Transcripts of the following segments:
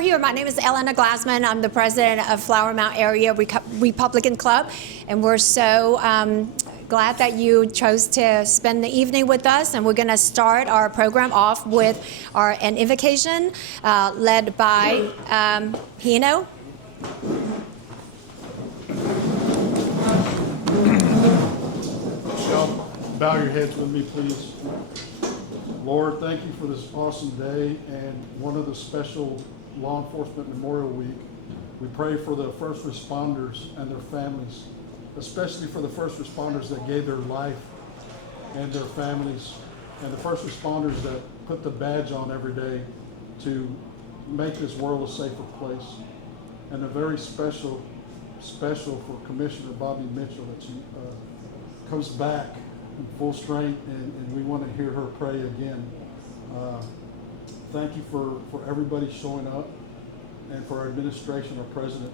you're here. My name is Elena Glassman. I'm the president of Flower Mound Area Republican Club, and we're so glad that you chose to spend the evening with us. And we're going to start our program off with an invocation led by Hino. Michelle, bow your heads with me, please. Lord, thank you for this awesome day and one of the special Law Enforcement Memorial Week. We pray for the first responders and their families, especially for the first responders that gave their life and their families, and the first responders that put the badge on every day to make this world a safer place. And a very special for Commissioner Bobby Mitchell that she comes back in full strength, and we want to hear her pray again. Thank you for everybody showing up, and for our administration, our president.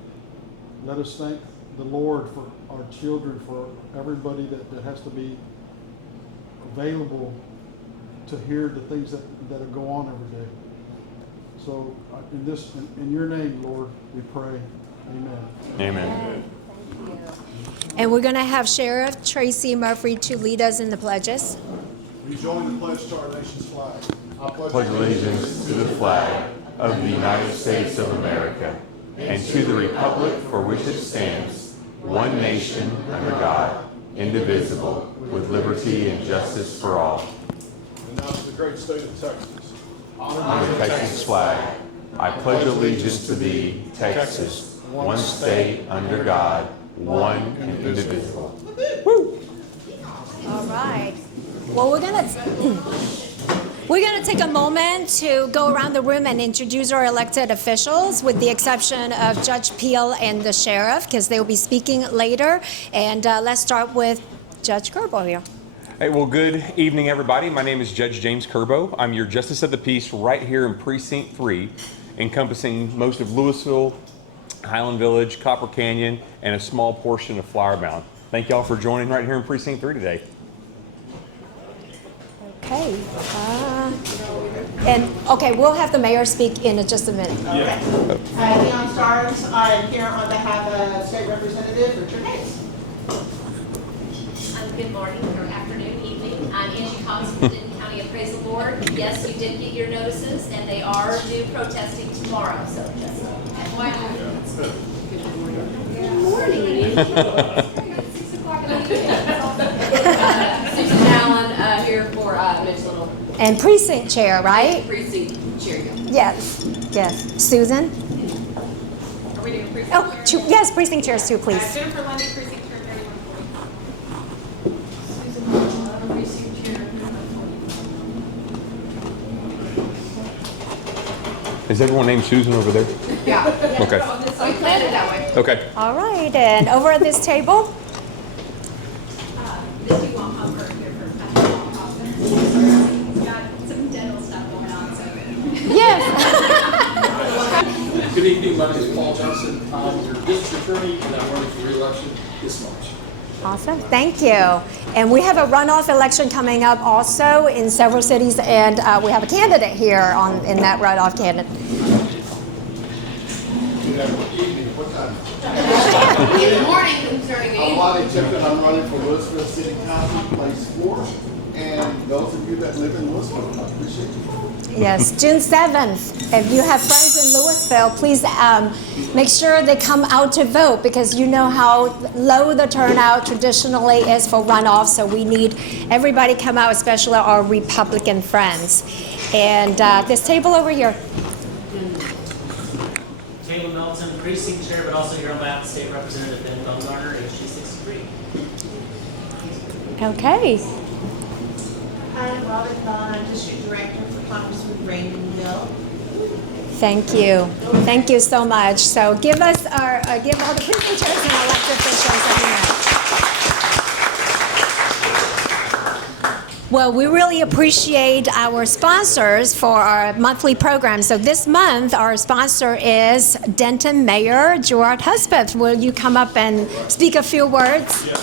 Let us thank the Lord for our children, for everybody that has to be available to hear the things that go on every day. So in your name, Lord, we pray. Amen. Amen. Thank you. And we're going to have Sheriff Tracey Murphree to lead us in the pledges. We join the pledge to our nation's flag. I Pledge allegiance to the flag of the United States of America and to the republic for which it stands, one nation under God, indivisible, with liberty and justice for all. And now to the great state of Texas. Under the Texas flag, I pledge allegiance to thee, Texas, one state under God, one and indivisible. Woo! All right. Well, we're gonna take a moment to go around the room and introduce our elected officials, with the exception of Judge Piel and the sheriff, because they will be speaking later. And let's start with Judge Kerbow here. Hey, well, good evening, everybody. My name is Judge James Kerbow. I'm your Justice of the Peace right here in Precinct 3, encompassing most of Louisville, Highland Village, Copper Canyon, and a small portion of Flower Mound. Thank y'all for joining right here in Precinct 3 today. Okay. We'll have the mayor speak in just a minute. Okay. Leon Stars, I'm here on behalf of State Representative Richard Hayes. Good morning, or afternoon, evening. I'm Angie Cox from the Denton County Appraisal Board. Yes, you did get your notices, and they are due protesting tomorrow, so just FYI. Good morning. 6 o'clock in the evening. Susan Allen here for Mitch Little. And precinct chair, right? Precinct chair. Yes. Susan? Are we doing precinct chair? Yes, precinct chairs too, please. Jennifer Lundy, precinct chair 3140. Susan Allen, precinct chair 3140. Is everyone named Susan over there? Yeah. Okay. We planned it that way. Okay. All right, and over at this table? This you won't come for here for special office. He's got some dental stuff going on, so. Yes. Good evening, my name is Paul Johnson. I'm your district attorney, and I'm running for re-election this March. Awesome, thank you. And we have a runoff election coming up also in several cities, and we have a candidate here in that runoff candidate. Good evening, what time? Good morning, concerning I'm Lonnie Tippett. I'm running for Louisville City Council, place 4. And those of you that live in Louisville, I appreciate you. Yes, June 7th. If you have friends in Louisville, please make sure they come out to vote, because you know how low the turnout traditionally is for runoff. So we need everybody come out, especially our Republican friends. And this table over here. Taylor Melton, precinct chair, but also your own behalf, State Representative Ben Bumgarner, HD 63. Okay. Hi, I'm Robin Bell, I'm District Director for Congressman Raymond Mill. Thank you. Thank you so much. So give all the precinct chairs and elected officials a minute. Well, we really appreciate our sponsors for our monthly program. So this month, our sponsor is Denton Mayor Gerard Hudspeth. Will you come up and speak a few words? Yes.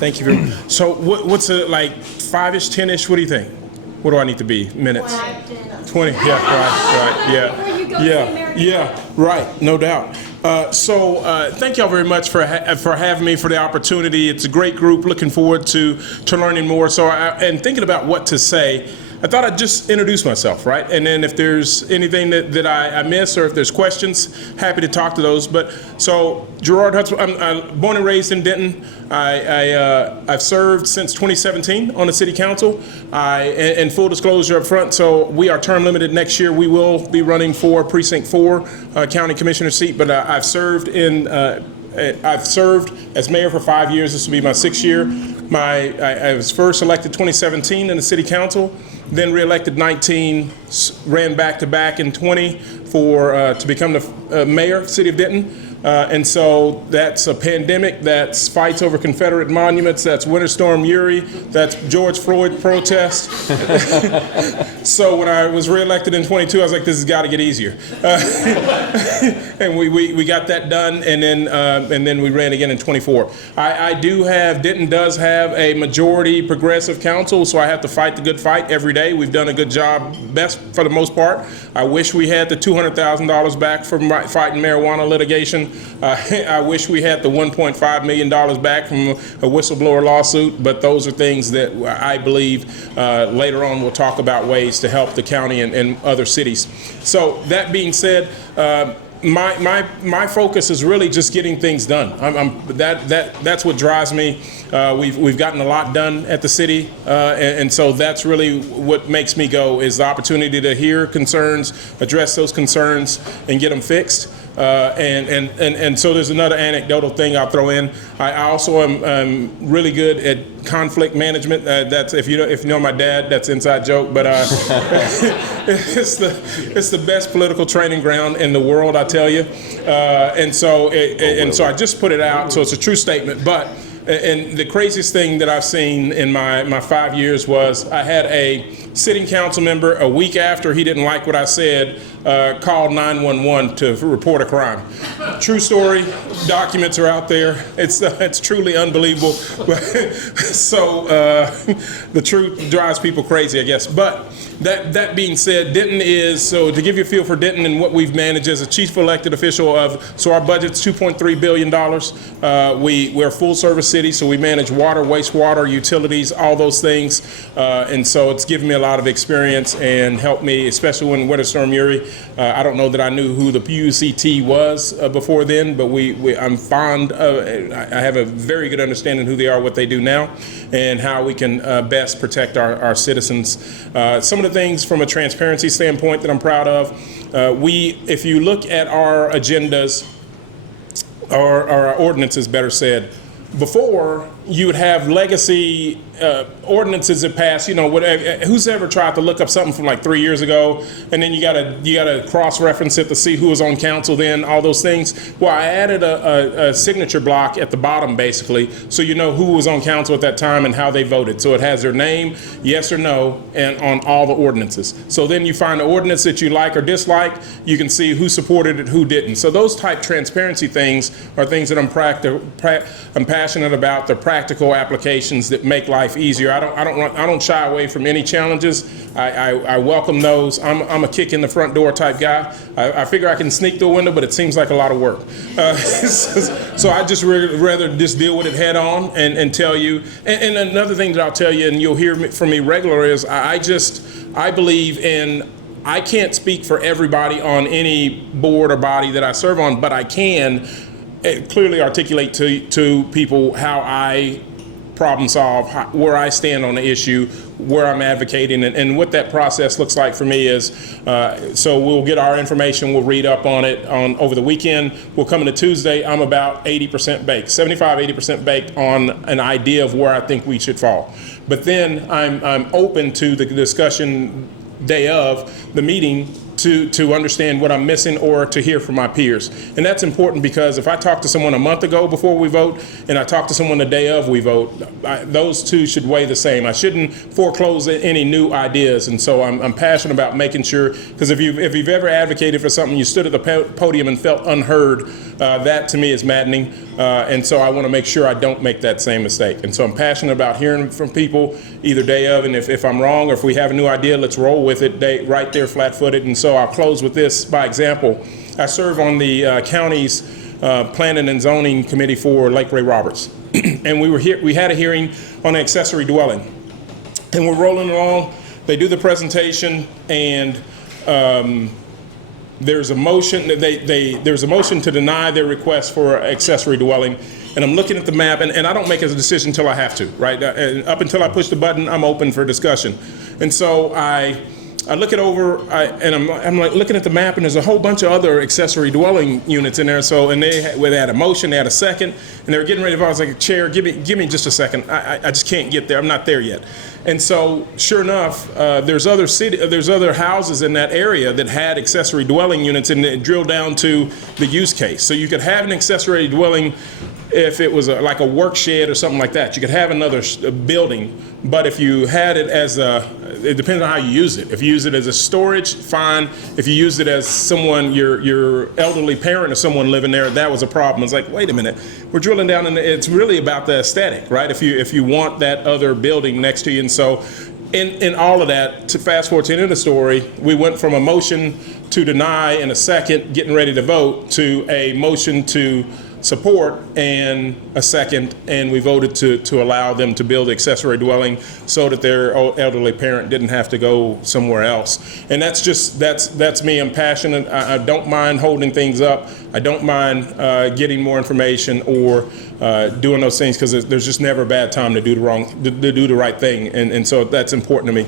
Thank you. So what's a like 5-ish, 10-ish? What do you think? what do I need to be? Minutes? 20, yeah, right, Before you go yeah. to Yeah, American yeah, right, no doubt. Thank y'all very much for having me, for the opportunity. It's a great group, looking forward to learning more. And thinking about what to say, I thought I'd just introduce myself, right? And then if there's anything that I miss, or if there's questions, happy to talk to those. But so Gerard Hudspeth, I'm born and raised in Denton. I've served since 2017 on the city council. And full disclosure up front, so we are term limited next year. We will be running for Precinct 4 county commissioner seat, but I've served as mayor for 5 years. This will be my 6th year. I was first elected 2017 in the city council, then re-elected 19, ran back-to-back in 20 to become the mayor of the city of Denton. And so that's a pandemic, that's fights over Confederate monuments, that's Winter Storm Uri, that's George Floyd protests. So when I was re-elected in 22, I was like, this has got to get easier. And we got that done, and then we ran again in 24. Denton does have a majority progressive council, so I have to fight the good fight every day. We've done a good job, best for the most part. I wish we had the $200,000 back from fighting marijuana litigation. I wish we had the $1.5 million back from a whistleblower lawsuit, but those are things that I believe later on we'll talk about ways to help the county and other cities. So that being said, my focus is really just getting things done. That's what drives me. We've gotten a lot done at the city, and so that's really what makes me go, is the opportunity to hear concerns, address those concerns, and get them fixed. And so there's another anecdotal thing I'll throw in. I also am really good at conflict management. That's if you know my dad, that's an inside joke, but it's the best political training ground in the world, I tell you. And so I just put it out, so it's a true statement. But and the craziest thing that I've seen in my 5 years was I had a sitting council member, a week after he didn't like what I said, called 911 to report a crime. True story. Documents are out there. It's truly unbelievable. So the truth drives people crazy, I guess. But that being said, Denton is, so to give you a feel for Denton and what we've managed as a chief elected official so our budget's $2.3 billion. We're a full service city, so we manage water, wastewater, utilities, all those things. And so it's given me a lot of experience and helped me, especially when Winter Storm Uri. I don't know that I knew who the PUCT was before then, but I'm fond of, I have a very good understanding who they are, what they do now, and how we can best protect our citizens. Some of the things from a transparency standpoint that I'm proud of, if you look at our agendas, or our ordinances, better said, before you would have legacy ordinances that pass, who's ever tried to look up something from like 3 years ago, and then you gotta cross-reference it to see who was on council then, all those things. Well, I added a signature block at the bottom, basically, so you know who was on council at that time and how they voted. So it has their name, yes or no, and on all the ordinances. So then you find the ordinance that you like or dislike, you can see who supported it, who didn't. So those type transparency things are things that I'm passionate about. They're practical applications that make life easier. I don't shy away from any challenges. I welcome those. I'm a kick in the front door type guy. I figure I can sneak through a window, but it seems like a lot of work. So I just rather just deal with it head on and tell you. And another thing that I'll tell you, and you'll hear from me regular, is I believe in, I can't speak for everybody on any board or body that I serve on, but I can clearly articulate to people how I problem solve, where I stand on the issue, where I'm advocating, and what that process looks like for me is, so we'll get our information, we'll read up on it over the weekend, we'll come into Tuesday, I'm about 80% baked, 75-80% baked on an idea of where I think we should fall. But then I'm open to the discussion day of the meeting to understand what I'm missing or to hear from my peers. And that's important because if I talk to someone a month ago before we vote and I talk to someone the day of we vote, those two should weigh the same. I shouldn't foreclose any new ideas. And so I'm passionate about making sure, because if you've ever advocated for something, you stood at the podium and felt unheard, that to me is maddening. And so I want to make sure I don't make that same mistake. And so I'm passionate about hearing from people either day of, and if I'm wrong or if we have a new idea, let's roll with it right there flat-footed. And so I'll close with this by example. I serve on the county's Planning and Zoning Committee for Lake Ray Roberts. And we had a hearing on an accessory dwelling. And we're rolling along. They do the presentation, and there's a motion. There's a motion to deny their request for accessory dwelling. And I'm looking at the map, and I don't make a decision until I have to, right? And up until I push the button, I'm open for discussion. And so I look it over, and I'm like looking at the map, and there's a whole bunch of other accessory dwelling units in there. So, and they had a motion, they had a second, and they were getting ready to vote. I was like, Chair, give me just a second. I just can't get there. I'm not there yet. And so, sure enough, there's other houses in that area that had accessory dwelling units, and it drilled down to the use case. So you could have an accessory dwelling if it was like a work shed or something like that. You could have another building, but if you had it as it depends on how you use it. If you use it as a storage, fine. If you use it as someone, your elderly parent or someone living there, that was a problem. It's like, wait a minute, we're drilling down, and it's really about the aesthetic, right? If you want that other building next to you. And so in all of that, to fast forward to the end of the story, we went from a motion to deny in a second, getting ready to vote, to a motion to support and a second, and we voted to allow them to build accessory dwelling so that their elderly parent didn't have to go somewhere else. And that's me. I'm passionate. I don't mind holding things up. I don't mind getting more information or doing those things, because there's just never a bad time to do the right thing, and so that's important to me.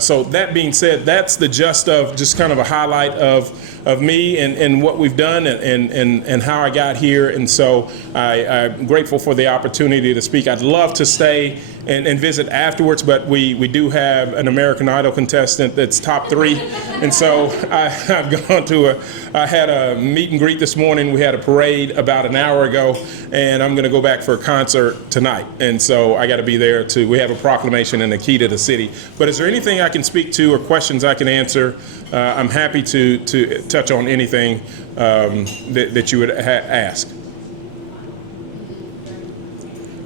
So that being said, that's the gist of just kind of a highlight of me and what we've done and how I got here. And so I'm grateful for the opportunity to speak. I'd love to stay and visit afterwards, but we do have an American Idol contestant that's top 3. And so I've gone to I had a meet and greet this morning. We had a parade about an hour ago, and I'm going to go back for a concert tonight. And so I got to be there we have a proclamation and a key to the city. But is there anything I can speak to or questions I can answer? I'm happy to touch on anything that you would ask.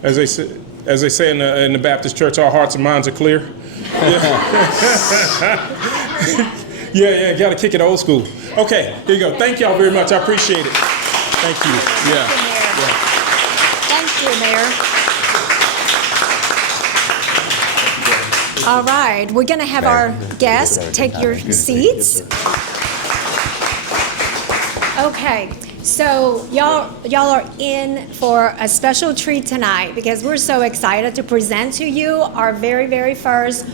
As they say in the Baptist church, our hearts and minds are clear. Yeah, got to kick it old school. Okay, here you go. Thank y'all very much. I appreciate it. Thank you. Yeah. Thank you, Mayor. All right, we're going to have our guests take your seats. Okay, so y'all are in for a special treat tonight, because we're so excited to present to you our very, very first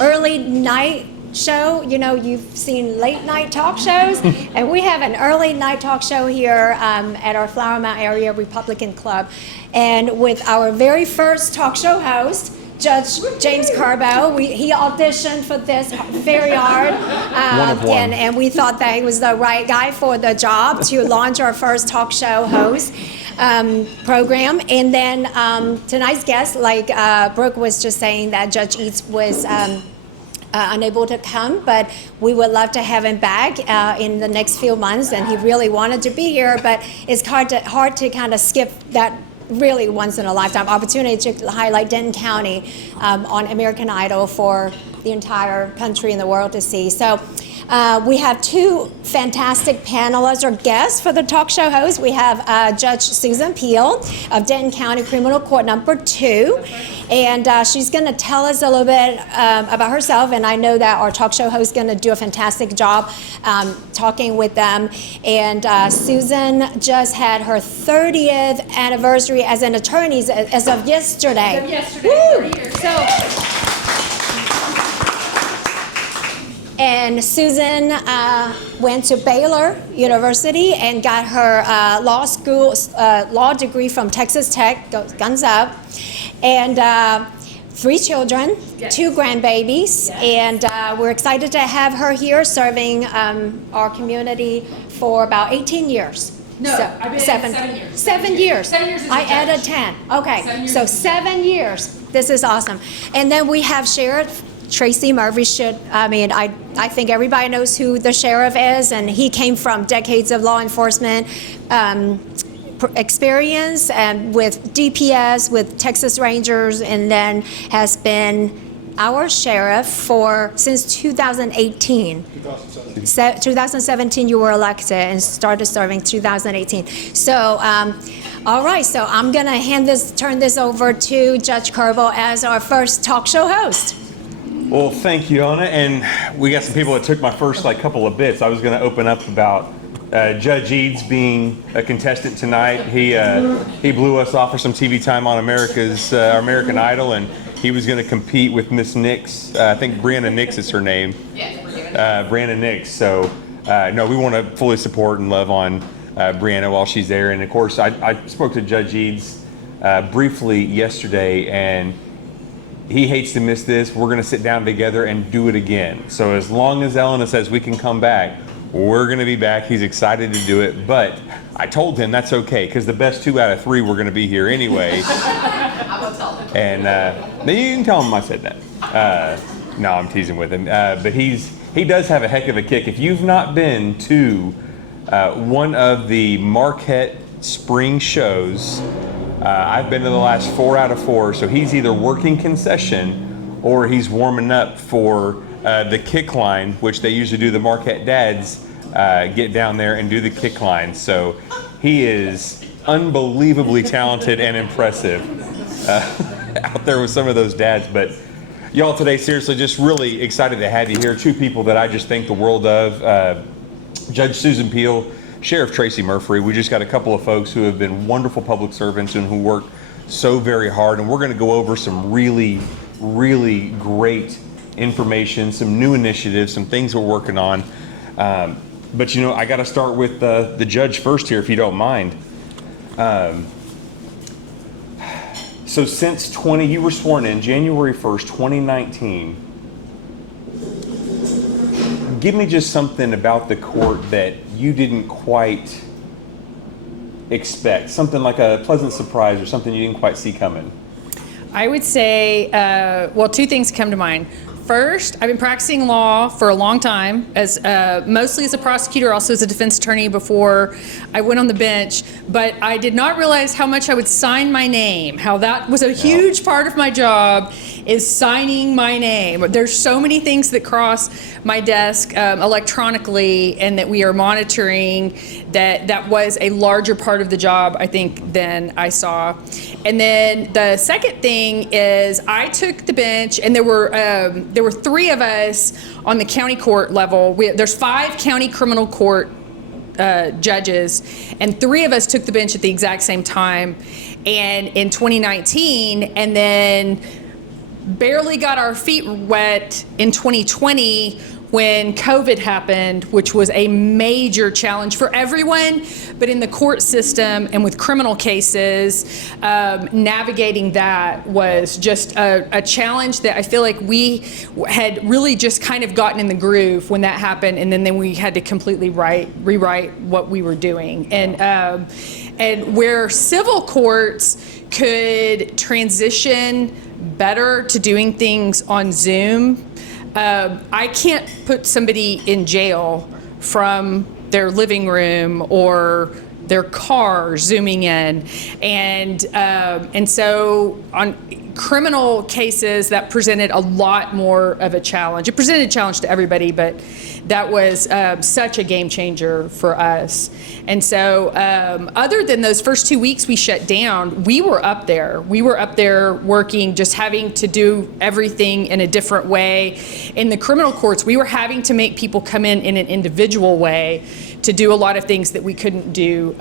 early night show. You know, you've seen late night talk shows, and we have an early night talk show here at our Flower Mound Area Republican Club. And with our very first talk show host, Judge James Kerbow. He auditioned for this very hard, and we thought that he was the right guy for the job to launch our first talk show host program. And then tonight's guest, like Brooke was just saying, that Judge Eats was unable to come, but we would love to have him back in the next few months, and he really wanted to be here, but it's hard to kind of skip that really once in a lifetime opportunity to highlight Denton County on American Idol for the entire country and the world to see. So we have 2 fantastic panelists or guests for the talk show host. We have Judge Susan Piel of Denton County Criminal Court number 2. And she's going to tell us a little bit about herself. And I know that our talk show host is going to do a fantastic job talking with them. And Susan just had her 30th anniversary as an attorney as of yesterday. As of yesterday, 30 years. And Susan went to Baylor University and got her law degree from Texas Tech, guns up. And 3 children, Yes. 2 grandbabies, Yes. and we're excited to have her here serving our community for about 18 years. No, I've been 7 years. 7 years. 7 years as a I added judge. 10. Okay, 7 years so as a 7 years. This is awesome. And then we have Sheriff Tracey Murphree. I think everybody knows who the sheriff is, and he came from decades of law enforcement experience and with DPS, with Texas Rangers, and then has been our sheriff since 2018. 2017 you were elected and started serving 2018. So, all right, so I'm gonna turn this over to Judge Kerbow as our first talk show host. Well, thank you, Anna. And we got some people that took my first couple of bits. I was going to open up about Judge Eads being a contestant tonight. He blew us off for some TV time on American Idol, and he was going to compete with Miss Nix. I think Brianna Nix is her name. Brianna Nix. So, no, we want to fully support and love on Brianna while she's there. And of course, I spoke to Judge Eads briefly yesterday, and he hates to miss this. We're going to sit down together and do it again. So as long as Elena says we can come back, we're going to be back. He's excited to do it, but I told him that's okay because the best 2 out of 3 were going to be here anyway. I will tell them. And you can tell him I said that. No, I'm teasing with him. But he does have a heck of a kick. If you've not been to one of the Marquette spring shows, I've been to the last 4 out of 4, so he's either working concession or he's warming up for the kick line, which they usually do. The Marquette dads get down there and do the kick line. So he is unbelievably talented and impressive out there with some of those dads. But y'all today, seriously, just really excited to have you here. 2 people that I just think the world of, Judge Susan Piel, Sheriff Tracey Murphree. We just got a couple of folks who have been wonderful public servants and who work so very hard. And we're going to go over some really, really great information, some new initiatives, some things we're working on. But I got to start with the judge first here, if you don't mind. So since you were sworn in January 1st, 2019. Give me just something about the court that you didn't quite expect, something like a pleasant surprise or something you didn't quite see coming. I would say, 2 things come to mind. First, I've been practicing law for a long time, mostly as a prosecutor, also as a defense attorney before I went on the bench. But I did not realize how much I would sign my name, how that was a huge part of my job, is signing my name. There's so many things that cross my desk electronically and that we are monitoring that was a larger part of the job, I think, than I saw. And then the second thing is I took the bench, and there were 3 of us on the county court level. There's 5 county criminal court judges, and 3 of us took the bench at the exact same time, and in 2019, and then barely got our feet wet in 2020 when COVID happened, which was a major challenge for everyone, but in the court system and with criminal cases, navigating that was just a challenge that I feel like we had really just kind of gotten in the groove when that happened, and then we had to completely rewrite what we were doing. And where civil courts could transition better to doing things on Zoom, I can't put somebody in jail from their living room or their car zooming in, and so on criminal cases that presented a lot more of a challenge. It presented a challenge to everybody, but that was such a game changer for us. And so other than those first 2 weeks we shut down, we were up there. We were up there working, just having to do everything in a different way. In the criminal courts, we were having to make people come in an individual way to do a lot of things that we couldn't do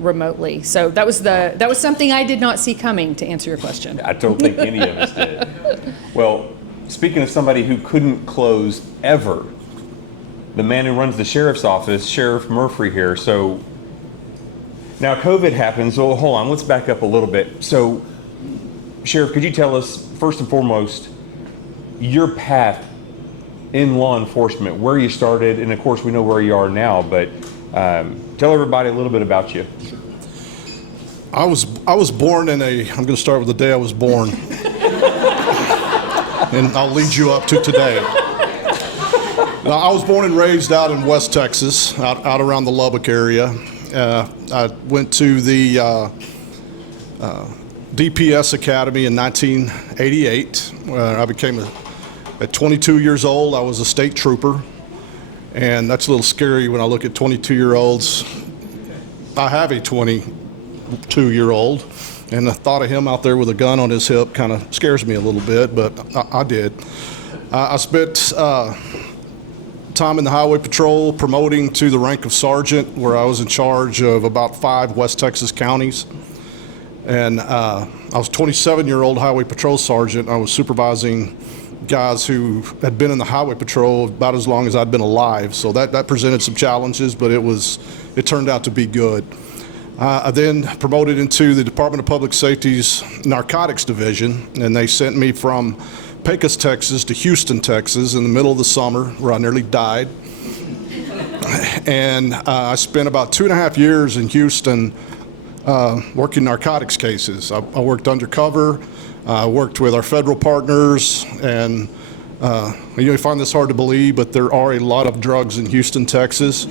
remotely. So that was something I did not see coming, to answer your question. I don't think any of us did. Well, speaking of somebody who couldn't close ever, the man who runs the sheriff's office, Sheriff Murphree here. So now COVID happens. Well, hold on, let's back up a little bit. So, Sheriff, could you tell us first and foremost, your path in law enforcement, where you started, and of course we know where you are now, but tell everybody a little bit about you. I was born in a, I'm going to start with the day I was born, and I'll lead you up to today. Now, I was born and raised out in West Texas, out around the Lubbock area. I went to the DPS Academy in 1988. I became at 22 years old, I was a state trooper, and that's a little scary when I look at 22-year-olds. I have a 22-year-old, and the thought of him out there with a gun on his hip kind of scares me a little bit, but I did. I spent time in the Highway Patrol, promoting to the rank of sergeant, where I was in charge of about 5 West Texas counties. And I was a 27-year-old Highway Patrol sergeant. I was supervising guys who had been in the Highway Patrol about as long as I'd been alive. So that presented some challenges, but it turned out to be good. I then promoted into the Department of Public Safety's Narcotics Division, and they sent me from Pecos, Texas to Houston, Texas in the middle of the summer, where I nearly died. And I spent about 2.5 years in Houston working narcotics cases. I worked undercover. I worked with our federal partners, and you find this hard to believe, but there are a lot of drugs in Houston, Texas.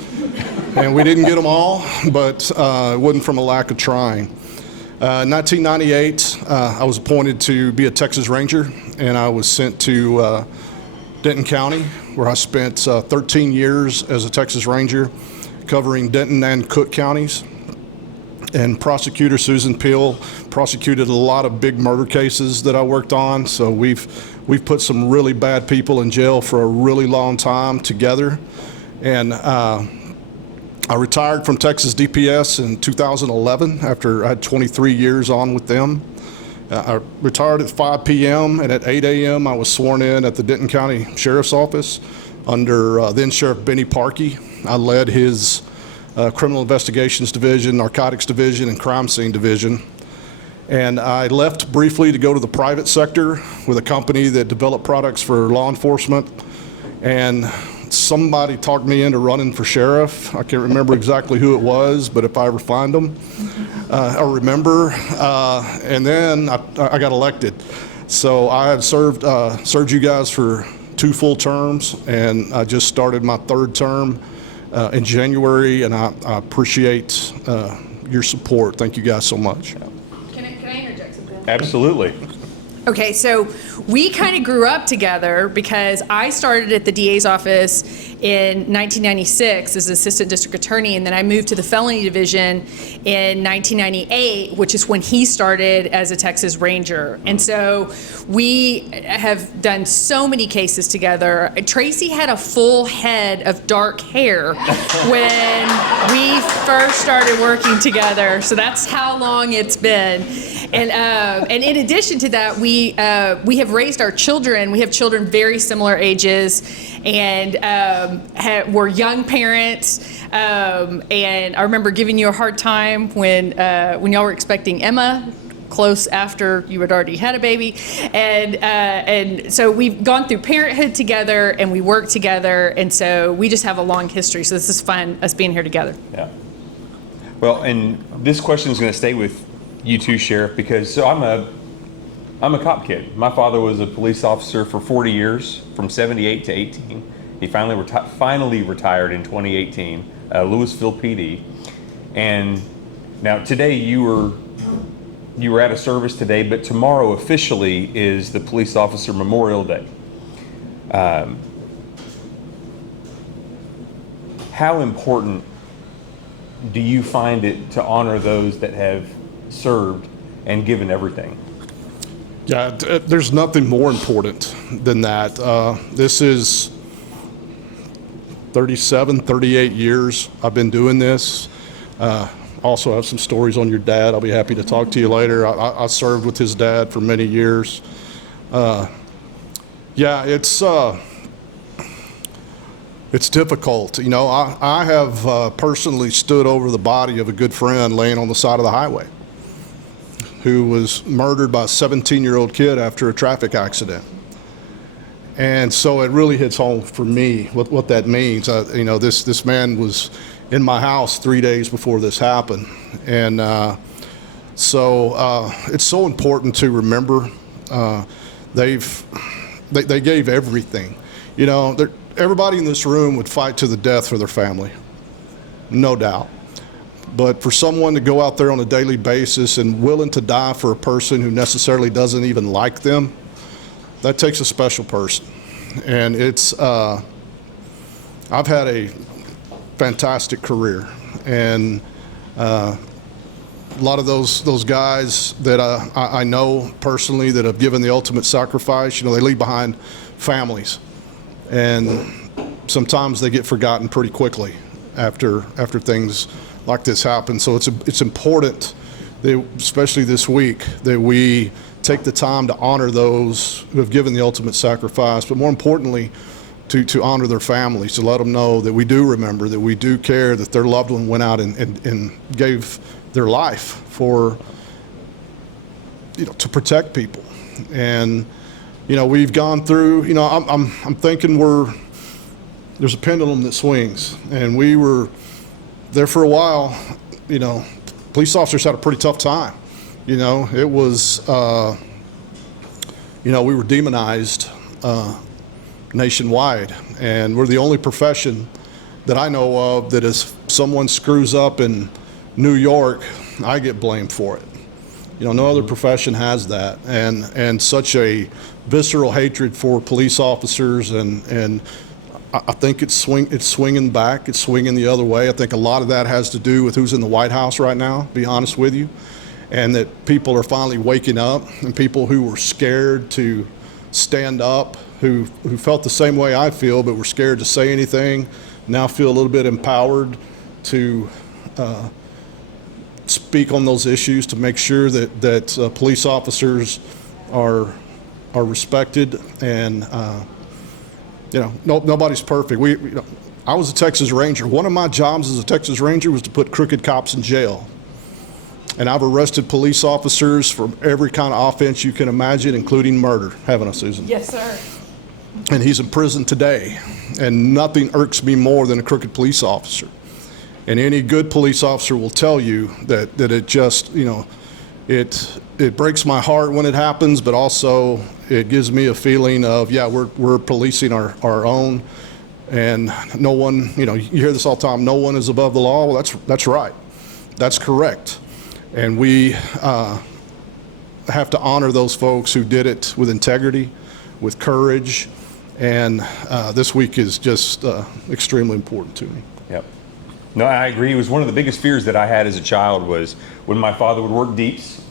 And we didn't get them all, but it wasn't from a lack of trying. In 1998, I was appointed to be a Texas Ranger, and I was sent to Denton County, where I spent 13 years as a Texas Ranger, covering Denton and Cook counties. And prosecutor Susan Piel prosecuted a lot of big murder cases that I worked on. So we've put some really bad people in jail for a really long time together. And I retired from Texas DPS in 2011 after I had 23 years on with them. I retired at 5 p.m. and at 8 a.m. I was sworn in at the Denton County Sheriff's Office under then Sheriff Benny Parkey. I led his Criminal Investigations Division, Narcotics Division, and Crime Scene Division. And I left briefly to go to the private sector with a company that developed products for law enforcement. And somebody talked me into running for sheriff. I can't remember exactly who it was, but if I ever find them, I'll remember. And then I got elected. So I had served you guys for 2 full terms, and I just started my 3rd term in January, and I appreciate your support. Thank you guys so much. Can I interject something? Absolutely. Okay, so we kind of grew up together because I started at the DA's office in 1996 as assistant district attorney, and then I moved to the felony division in 1998, which is when he started as a Texas Ranger. And so we have done so many cases together. Tracey had a full head of dark hair when we first started working together, so that's how long it's been. And in addition to that, we have raised our children. We have children very similar ages, and we're young parents. And I remember giving you a hard time when y'all were expecting Emma, close after you had already had a baby. And so we've gone through parenthood together, and we work together, and so we just have a long history. So this is fun, us being here together. Yeah. Well, and this question is going to stay with you too, Sheriff, because so I'm a cop kid. My father was a police officer for 40 years, from 78 to 18. He finally retired in 2018, Louisville PD. And now today you were at a service today, but tomorrow officially is the Police Officer Memorial Day. How important do you find it to honor those that have served and given everything? Yeah, there's nothing more important than that. This is 38 years I've been doing this. Also have some stories on your dad. I'll be happy to talk to you later. I served with his dad for many years. Yeah, it's difficult. You know, I have personally stood over the body of a good friend laying on the side of the highway. who was murdered by a 17-year-old kid after a traffic accident. And so it really hits home for me what that means. This man was in my house 3 days before this happened. And so it's so important to remember they gave everything. Everybody in this room would fight to the death for their family, no doubt. But for someone to go out there on a daily basis and willing to die for a person who necessarily doesn't even like them, that takes a special person. And it's, I've had a fantastic career. And a lot of those guys that I know personally that have given the ultimate sacrifice, they leave behind families. And sometimes they get forgotten pretty quickly after things like this happen. So it's important that, especially this week, that we take the time to honor those who have given the ultimate sacrifice, but more importantly, to honor their families, to let them know that we do remember, that we do care, that their loved one went out and gave their life for, to protect people. And, we've gone through, I'm thinking there's a pendulum that swings, and we were there for a while. Police officers had a pretty tough time. It was, we were demonized nationwide, and we're the only profession that I know of that if someone screws up in New York, I get blamed for it. No other profession has that, and such a visceral hatred for police officers, and I think it's swinging back. It's swinging the other way. I think a lot of that has to do with who's in the White House right now, to be honest with you, and that people are finally waking up, and people who were scared to stand up, who felt the same way I feel but were scared to say anything, now feel a little bit empowered to speak on those issues, to make sure that police officers are respected. And nobody's perfect. I was a Texas Ranger. One of my jobs as a Texas Ranger was to put crooked cops in jail. And I've arrested police officers for every kind of offense you can imagine, including murder, haven't I, Susan? Yes, sir. And he's in prison today. And nothing irks me more than a crooked police officer. And any good police officer will tell you that it just, it breaks my heart when it happens, but also it gives me a feeling of, we're policing our own. And no one, you hear this all the time, no one is above the law. Well, that's right. That's correct. And we have to honor those folks who did it with integrity, with courage. And this week is just extremely important to me. Yep. No, I agree. It was one of the biggest fears that I had as a child was when my father would work deeps.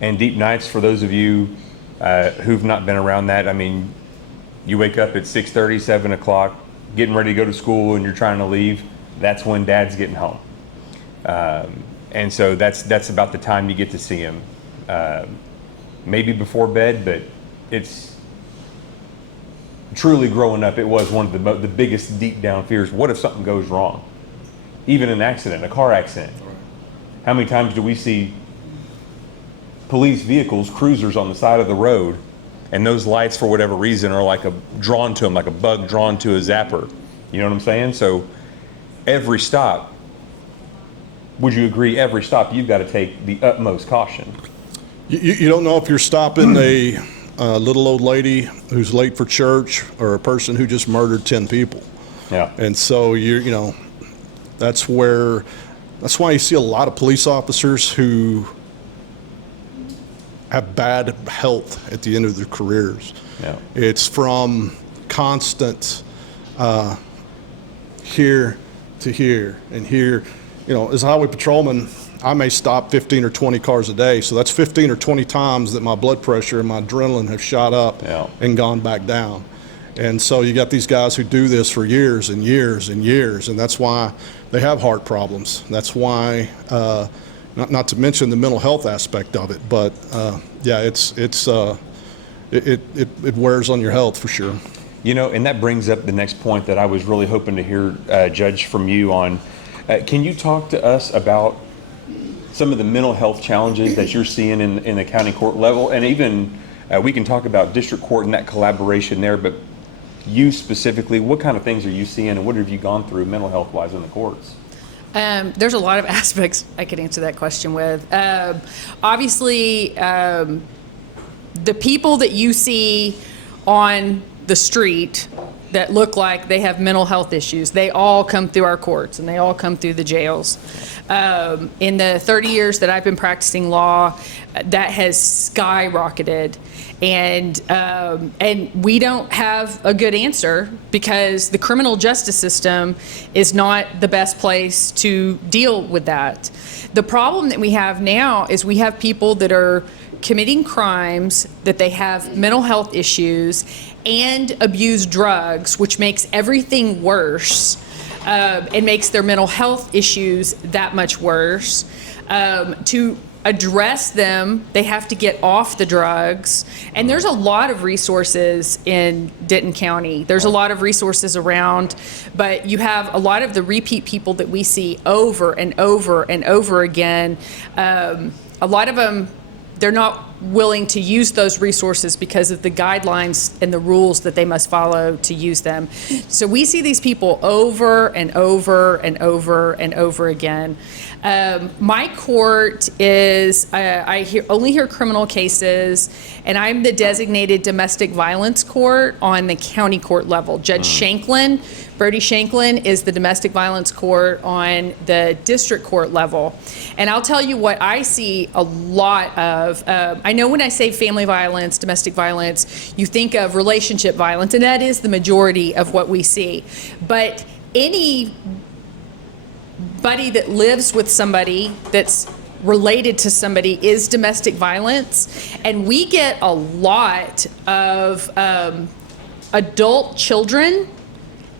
And deep nights, for those of you who've not been around that, I mean, you wake up at 6:30, 7 o'clock, getting ready to go to school, and you're trying to leave. That's when Dad's getting home. And so that's about the time you get to see him. Maybe before bed, but it's truly growing up, it was one of the biggest deep down fears. What if something goes wrong? Even an accident, a car accident. How many times do we see police vehicles, cruisers on the side of the road, and those lights, for whatever reason, are drawn to them, like a bug drawn to a zapper? You know what I'm saying? So every stop, would you agree, every stop you've got to take the utmost caution? You don't know if you're stopping a little old lady who's late for church or a person who just murdered 10 people. Yeah. And so that's why you see a lot of police officers who have bad health at the end of their careers. Yeah. It's from constant here to here and here. As a highway patrolman, I may stop 15 or 20 cars a day. So that's 15 or 20 times that my blood pressure and my adrenaline have shot up and gone back down. And so you got these guys who do this for years and years and years, and that's why they have heart problems. That's why, not to mention the mental health aspect of it, but it wears on your health for sure. And that brings up the next point that I was really hoping to hear, Judge, from you on. Can you talk to us about some of the mental health challenges that you're seeing in the county court level, and even we can talk about district court and that collaboration there, but you specifically, what kind of things are you seeing and what have you gone through mental health wise in the courts? There's a lot of aspects I could answer that question with. Obviously, the people that you see on the street that look like they have mental health issues, they all come through our courts and they all come through the jails. In the 30 years that I've been practicing law, that has skyrocketed. And we don't have a good answer because the criminal justice system is not the best place to deal with that. The problem that we have now is we have people that are committing crimes, that they have mental health issues and abuse drugs, which makes everything worse. It makes their mental health issues that much worse. To address them, they have to get off the drugs. And there's a lot of resources in Denton County. There's a lot of resources around, but you have a lot of the repeat people that we see over and over and over again. A lot of them, they're not willing to use those resources because of the guidelines and the rules that they must follow to use them. So we see these people over and over and over and over again. My court is, only hear criminal cases, and I'm the designated domestic violence court on the county court level. Judge Shanklin, Brody Shanklin, is the domestic violence court on the district court level. And I'll tell you what I see a lot of. I know when I say family violence, domestic violence, you think of relationship violence, and that is the majority of what we see. But anybody that lives with somebody that's related to somebody is domestic violence. And we get a lot of adult children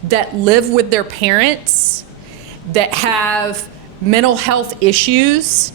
that live with their parents that have mental health issues,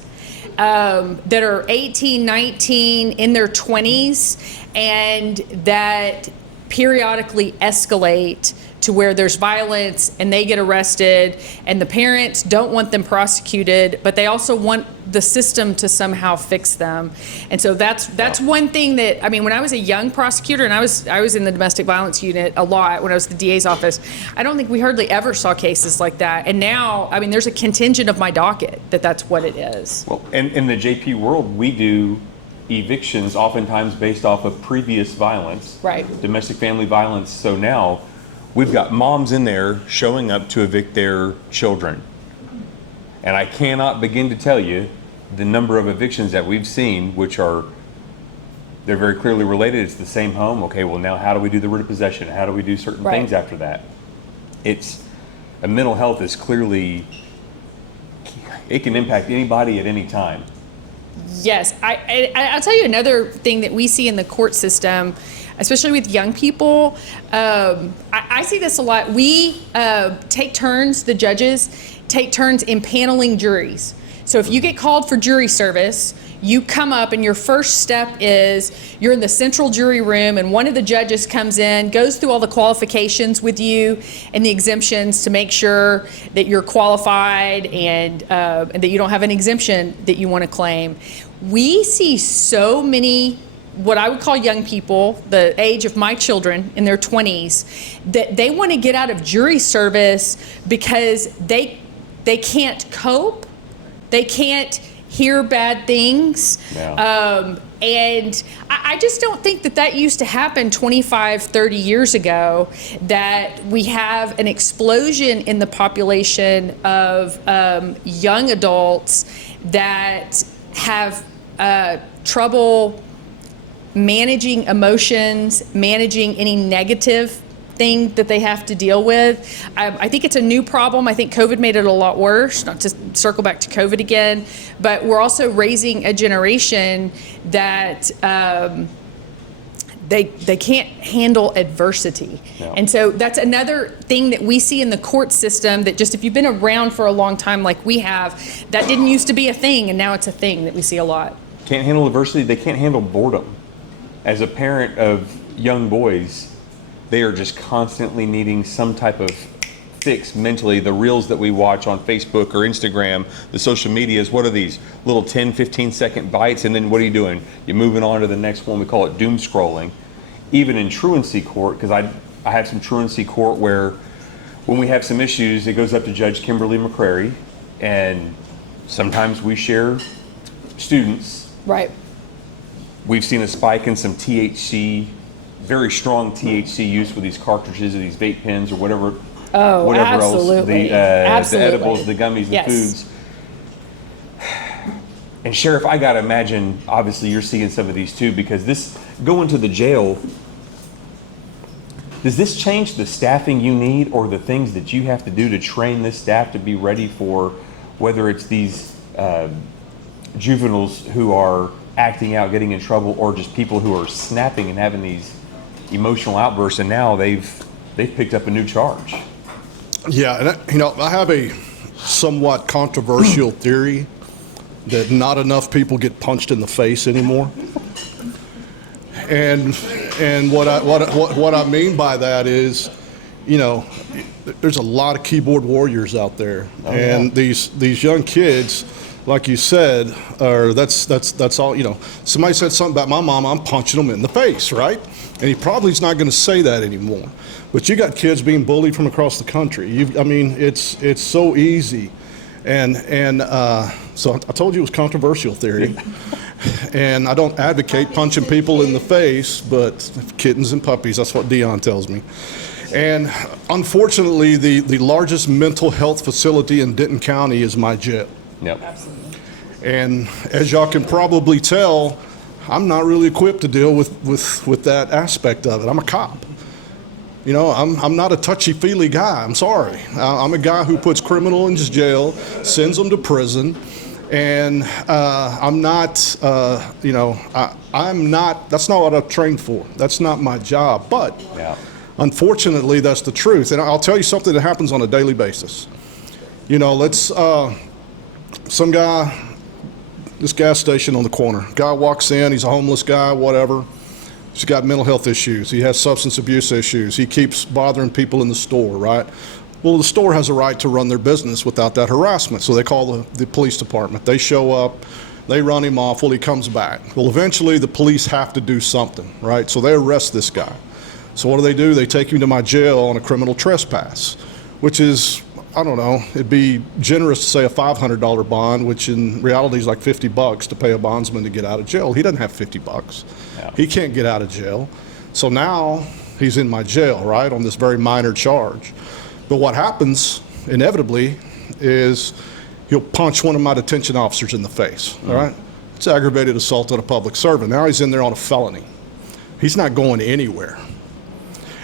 that are 18, 19, in their 20s, and that periodically escalate to where there's violence and they get arrested, and the parents don't want them prosecuted, but they also want the system to somehow fix them. And so that's one thing that, I mean, when I was a young prosecutor, and I was in the domestic violence unit a lot when I was at the DA's office, I don't think we hardly ever saw cases like that. And now, I mean, there's a contingent of my docket that's what it is. Well, in the JP world, we do evictions oftentimes based off of previous violence, right? Domestic family violence. So now we've got moms in there showing up to evict their children. And I cannot begin to tell you the number of evictions that we've seen, which are, they're very clearly related. It's the same home. Okay, well now how do we do the writ of possession? How do we do certain things after that? It's, mental health is clearly, it can impact anybody at any time. Yes, I'll tell you another thing that we see in the court system, especially with young people. I see this a lot. We take turns, the judges take turns impaneling juries. So if you get called for jury service, you come up and your first step is you're in the central jury room, and one of the judges comes in, goes through all the qualifications with you and the exemptions to make sure that you're qualified and that you don't have an exemption that you want to claim. We see so many what I would call young people, the age of my children in their 20s, that they want to get out of jury service because they can't cope, they can't hear bad things. Yeah. And I just don't think that used to happen 25, 30 years ago, that we have an explosion in the population of young adults that have trouble managing emotions, managing any negative thing that they have to deal with. I think it's a new problem. I think COVID made it a lot worse, not to circle back to COVID again, but we're also raising a generation that they can't handle adversity. Yeah. And so that's another thing that we see in the court system, that just if you've been around for a long time like we have, that didn't used to be a thing, and now it's a thing that we see a lot. Can't handle adversity, they can't handle boredom. As a parent of young boys, they are just constantly needing some type of fix mentally the reels that we watch on Facebook or Instagram, the social medias. What are these little 10, 15-second bites? And then what are you doing? You're moving on to the next one. We call it doom scrolling. Even in truancy court, because I have some truancy court where when we have some issues, it goes up to Judge Kimberly McCrary, and sometimes we share students. Right. We've seen a spike in some THC, very strong THC use with these cartridges or these vape pens or whatever. Oh, whatever absolutely. else, the Absolutely. edibles, the gummies, the Yes. foods. And Sheriff, I gotta imagine, obviously you're seeing some of these too, because this, going to the jail, does this change the staffing you need or the things that you have to do to train this staff to be ready for whether it's these juveniles who are acting out, getting in trouble, or just people who are snapping and having these emotional outbursts, and now they've picked up a new charge? Yeah, and I have a somewhat controversial theory that not enough people get punched in the face anymore. And what I mean by that is, there's a lot of keyboard warriors out there, and these young kids, like you said, that's all. Somebody said something about my mom, I'm punching them in the face, right? And he probably is not going to say that anymore. But you got kids being bullied from across the country. It's so easy, and so I told you it was controversial theory. And I don't advocate punching people in the face, but kittens and puppies, that's what Dion tells me. And unfortunately, the largest mental health facility in Denton County is my jail. Yep. Absolutely. And as y'all can probably tell, I'm not really equipped to deal with that aspect of it. I'm a cop. I'm not a touchy-feely guy. I'm sorry. I'm a guy who puts criminals in jail, sends them to prison, and I'm not, I'm not, that's not what I've trained for. That's not my job. But unfortunately, that's the truth. And I'll tell you something that happens on a daily basis. Some guy, this gas station on the corner, guy walks in, he's a homeless guy, whatever. He's got mental health issues. He has substance abuse issues. He keeps bothering people in the store, right? Well, the store has a right to run their business without that harassment. So they call the police department. They show up, they run him off. Well, he comes back. Well, eventually the police have to do something, right? So they arrest this guy. So what do? They take him to my jail on a criminal trespass, which is, I don't know, it'd be generous to say a $500 bond, which in reality is like $50 to pay a bondsman to get out of jail. He doesn't have $50. Yeah. He can't get out of jail. So now he's in my jail, right, on this very minor charge. But what happens, inevitably, is he'll punch one of my detention officers in the face, all right? It's aggravated assault on a public servant. Now he's in there on a felony. He's not going anywhere.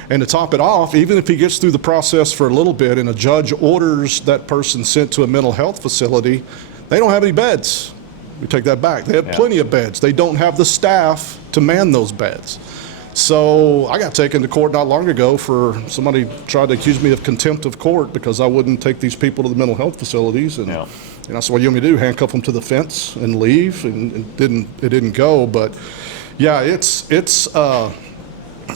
And to top it off, even if he gets through the process for a little bit and a judge orders that person sent to a mental health facility, they don't have any beds. We take that back. They have plenty of beds. They don't have the staff to man those beds. So I got taken to court not long ago for somebody tried to accuse me of contempt of court because I wouldn't take these people to the mental health facilities. And, and I said, what do you want me to do, handcuff them to the fence and leave? And it didn't go. But yeah,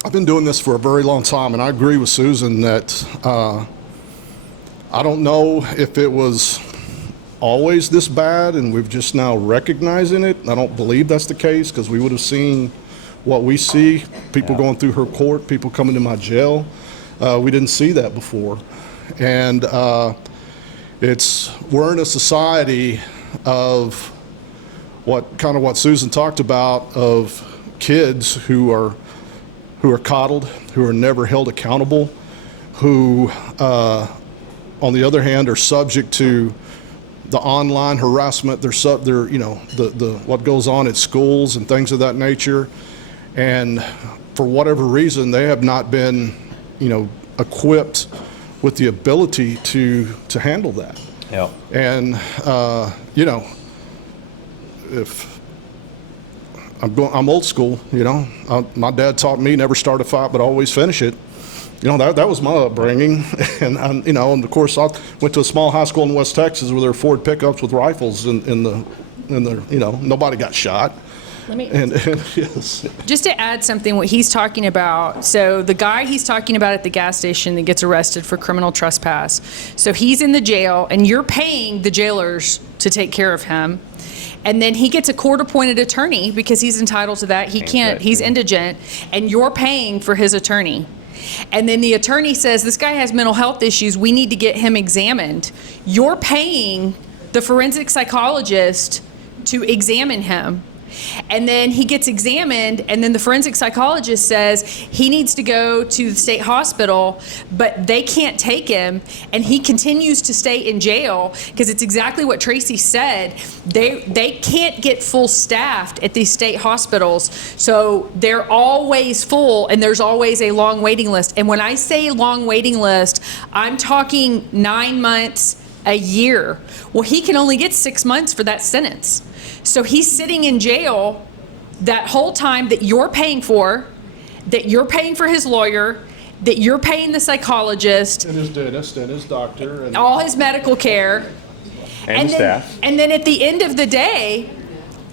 I've been doing this for a very long time, and I agree with Susan that I don't know if it was always this bad and we've just now recognizing it. I don't believe that's the case because we would have seen what we see, people going through her court, people coming to my jail. We didn't see that before. And we're in a society of what Susan talked about, of kids who are coddled, who are never held accountable, who, on the other hand, are subject to the online harassment. They're what goes on at schools and things of that nature, and for whatever reason, they have not been, equipped with the ability to handle that. Yeah. And if I'm old school, my dad taught me never start a fight but always finish it. That was my upbringing. And and of course I went to a small high school in West Texas where there were Ford pickups with rifles in the nobody got shot. Let me- And yes. Just to add something, what he's talking about, so the guy he's talking about at the gas station that gets arrested for criminal trespass, so he's in the jail, and you're paying the jailers to take care of him. And then he gets a court-appointed attorney because he's entitled to that. He can't, he's indigent, and you're paying for his attorney. And then the attorney says, this guy has mental health issues, we need to get him examined. You're paying the forensic psychologist to examine him. And then he gets examined, and then the forensic psychologist says he needs to go to the state hospital, but they can't take him, and he continues to stay in jail because it's exactly what Tracey said. They can't get full staffed at these state hospitals, so they're always full, and there's always a long waiting list. And when I say long waiting list, I'm talking 9 months, a year. Well, he can only get 6 months for that sentence. So he's sitting in jail that whole time that you're paying for, that you're paying for his lawyer, that you're paying the psychologist, And his dentist and his doctor. And all his medical care. And then, staff. And then at the end of the day,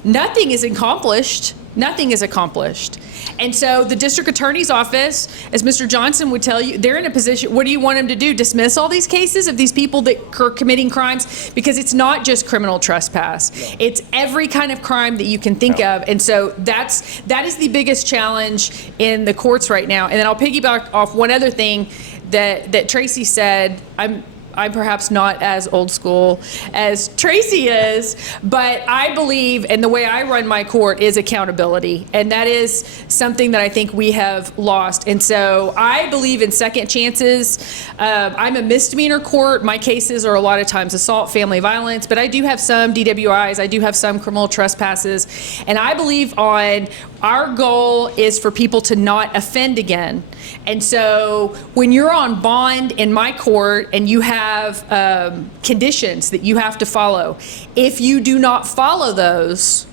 nothing is accomplished. Nothing is accomplished. And so the district attorney's office, as Mr. Johnson would tell you, they're in a position, what do you want them to do? Dismiss all these cases of these people that are committing crimes? Because it's not just criminal trespass. No. It's every kind of crime that you can think of. And so that is the biggest challenge in the courts right now. And then I'll piggyback off one other thing that Tracey said. I'm perhaps not as old school as Tracey is, but I believe, and the way I run my court is accountability, and that is something that I think we have lost. And so I believe in second chances. I'm a misdemeanor court. My cases are a lot of times assault, family violence, but I do have some DWIs. I do have some criminal trespasses, and I believe on our goal is for people to not offend again. And so when you're on bond in my court and you have conditions that you have to follow, if you do not follow those,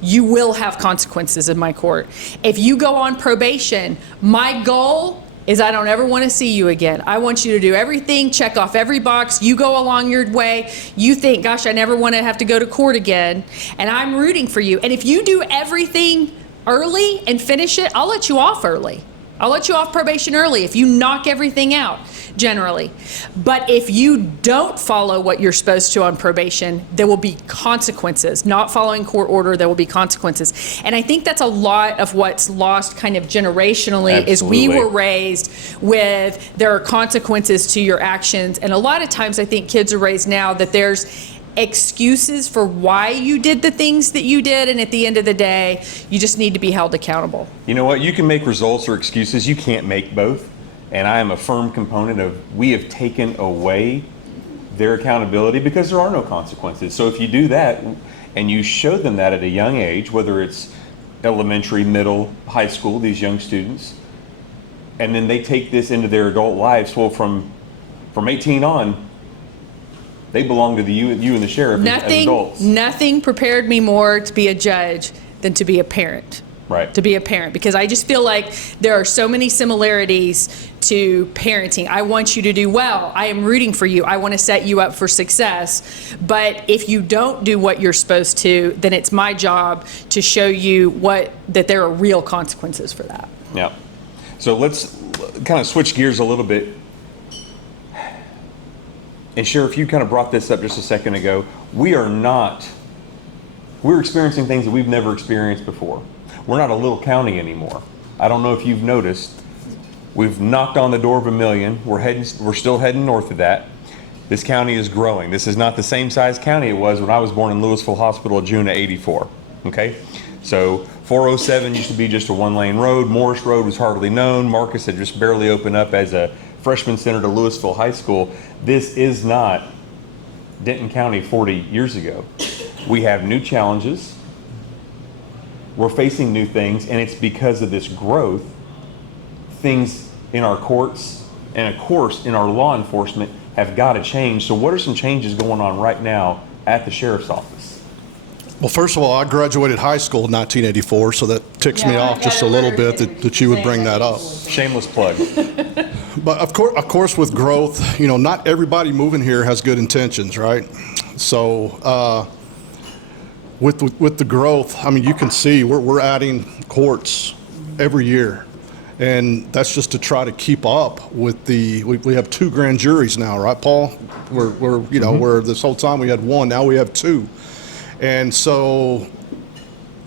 you will have consequences in my court. If you go on probation, my goal is I don't ever want to see you again. I want you to do everything, check off every box, you go along your way, you think, gosh, I never want to have to go to court again, and I'm rooting for you. And if you do everything early and finish it, I'll let you off early. I'll let you off probation early if you knock everything out, generally. But if you don't follow what you're supposed to on probation, there will be consequences. Not following court order, there will be consequences. And I think that's a lot of what's lost kind of generationally. Absolutely. Is we were raised with there are consequences to your actions. And a lot of times I think kids are raised now that there's excuses for why you did the things that you did, and at the end of the day, you just need to be held accountable. You know what? You can make results or excuses. You can't make both. And I am a firm component of we have taken away their accountability because there are no consequences. So if you do that and you show them that at a young age, whether it's elementary, middle, high school, these young students, and then they take this into their adult lives, well, from 18 on, they belong to you and the sheriff as adults. Nothing prepared me more to be a judge than to be a parent. Right. To be a parent, because I just feel like there are so many similarities to parenting. I want you to do well. I am rooting for you. I want to set you up for success. But if you don't do what you're supposed to, then it's my job to show you that there are real consequences for that. Yeah. So let's kind of switch gears a little bit. And Sheriff, you kind of brought this up just a second ago. We're experiencing things that we've never experienced before. We're not a little county anymore. I don't know if you've noticed. We've knocked on the door of 1 million. We're still heading north of that. This county is growing. This is not the same size county it was when I was born in Louisville Hospital, June of '84. Okay? So 407 used to be just a 1-lane road. Morris Road was hardly known. Marcus had just barely opened up as a freshman center to Louisville High School. This is not Denton County 40 years ago. We have new challenges. We're facing new things, and it's because of this growth. Things in our courts and, of course, in our law enforcement have got to change. So what are some changes going on right now at the sheriff's office? Well, first of all, I graduated high school in 1984, so that ticks me off just a little bit that you would bring that up. Shameless plug. But of course, with growth, not everybody moving here has good intentions, right? So with the growth, I mean, you can see we're adding courts every year. And that's just to try to keep up with we have 2 grand juries now, right, Paul? We're you know, where this whole time we had 1, now we have 2. And so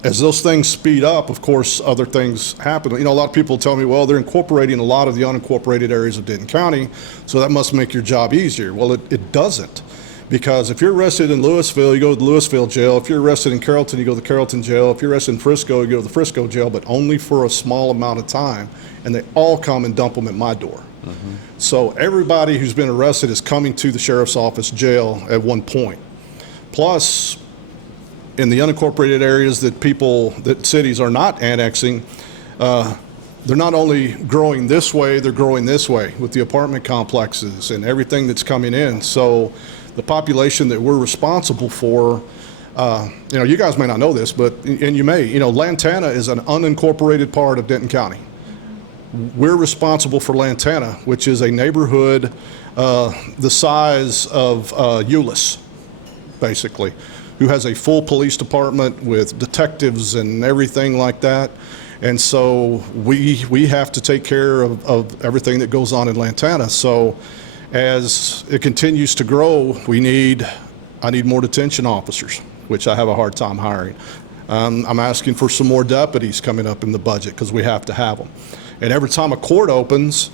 as those things speed up, of course, other things happen. You know, a lot of people tell me, well, they're incorporating a lot of the unincorporated areas of Denton County, so that must make your job easier. Well, it doesn't. Because if you're arrested in Louisville, you go to the Louisville jail. If you're arrested in Carrollton, you go to the Carrollton jail. If you're arrested in Frisco, you go to the Frisco jail, but only for a small amount of time. And they all come and dump them at my door. So everybody who's been arrested is coming to the sheriff's office jail at one point. Plus, in the unincorporated areas that cities are not annexing, they're not only growing this way, they're growing this way with the apartment complexes and everything that's coming in. So the population that we're responsible for, you know, you guys may not know this, and you may, you know, Lantana is an unincorporated part of Denton County. We're responsible for Lantana, which is a neighborhood the size of Euless, basically, who has a full police department with detectives and everything like that. And so we have to take care of everything that goes on in Lantana. So as it continues to grow, I need more detention officers, which I have a hard time hiring. I'm asking for some more deputies coming up in the budget because we have to have them. And every time a court opens,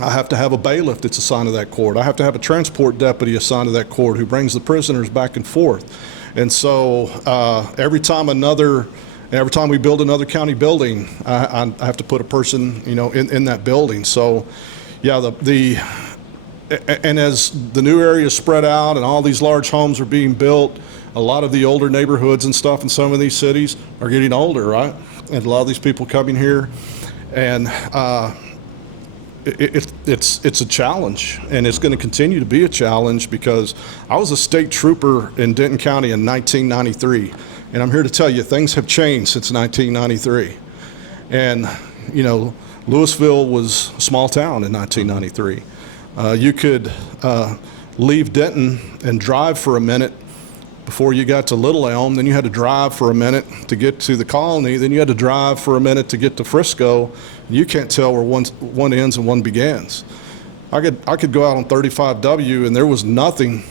I have to have a bailiff that's assigned to that court. I have to have a transport deputy assigned to that court who brings the prisoners back and forth. And so every time we build another county building, I have to put a person, you know, in that building. So, yeah, and as the new areas spread out and all these large homes are being built, a lot of the older neighborhoods and stuff in some of these cities are getting older, right? And a lot of these people coming here, and it's a challenge, and it's going to continue to be a challenge because I was a state trooper in Denton County in 1993, and I'm here to tell you things have changed since 1993. And you know, Louisville was a small town in 1993. You could leave Denton and drive for a minute before you got to Little Elm, then you had to drive for a minute to get to the Colony, then you had to drive for a minute to get to Frisco. You can't tell where one ends and one begins. I could go out on 35W and there was nothing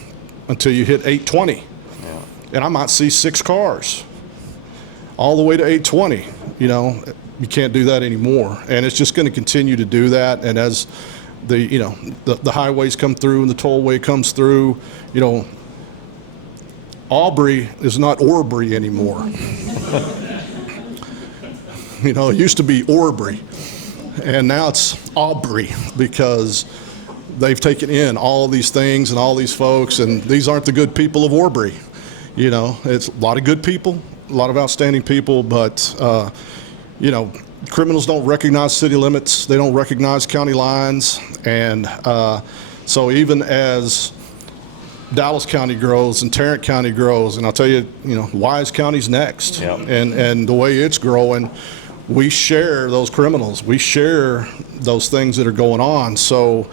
until you hit 820. Yeah. And I might see 6 cars all the way to 820. You know, you can't do that anymore. And it's just going to continue to do that. And as the highways come through and the tollway comes through, you know, Aubrey is not Orbury anymore. You know, it used to be Orbury, and now it's Aubrey because they've taken in all these things and all these folks, and these aren't the good people of Orbury. You know, it's a lot of good people, a lot of outstanding people, but, you know, criminals don't recognize city limits, they don't recognize county lines, and so even as Dallas County grows and Tarrant County grows, and I'll tell you, you know, Wise County's next. Yep. And the way it's growing, we share those criminals. We share those things that are going on. So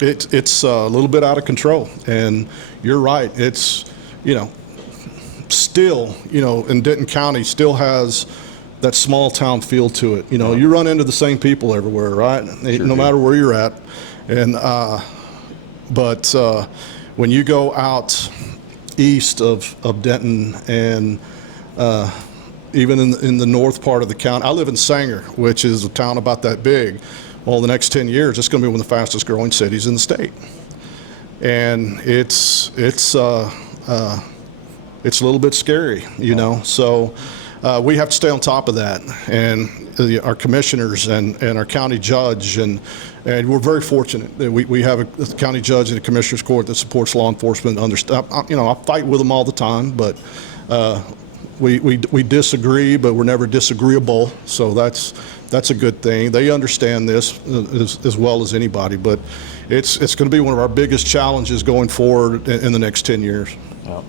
it's a little bit out of control. And you're right. It's, you know, still, you know, in Denton County still has that small town feel to it. You know, you run into the same people everywhere, right? Sure no matter where you're at. And, but when you go out east of Denton and even in the north part of the county, I live in Sanger, which is a town about that big. Well, the next 10 years, it's going to be one of the fastest growing cities in the state. And it's a little bit scary, you know. So we have to stay on top of that. And our commissioners and our county judge, and we're very fortunate that we have a county judge and a commissioner's court that supports law enforcement. You know, I fight with them all the time, but we disagree, but we're never disagreeable. So that's a good thing. They understand this as well as anybody, but it's going to be one of our biggest challenges going forward in the next 10 years. Yeah.